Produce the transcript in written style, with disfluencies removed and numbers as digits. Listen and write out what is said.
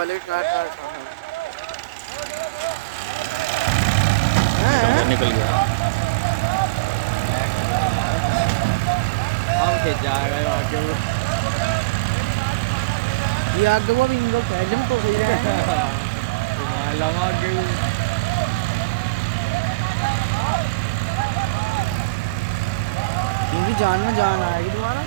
वाले try try निकल गया। हम के जाएगा आगे वो ये आगे वो विंगो फैजम तो सही है तुम्हारा लगा आगे वो क्योंकि जान में जान आएगी तुम्हारा।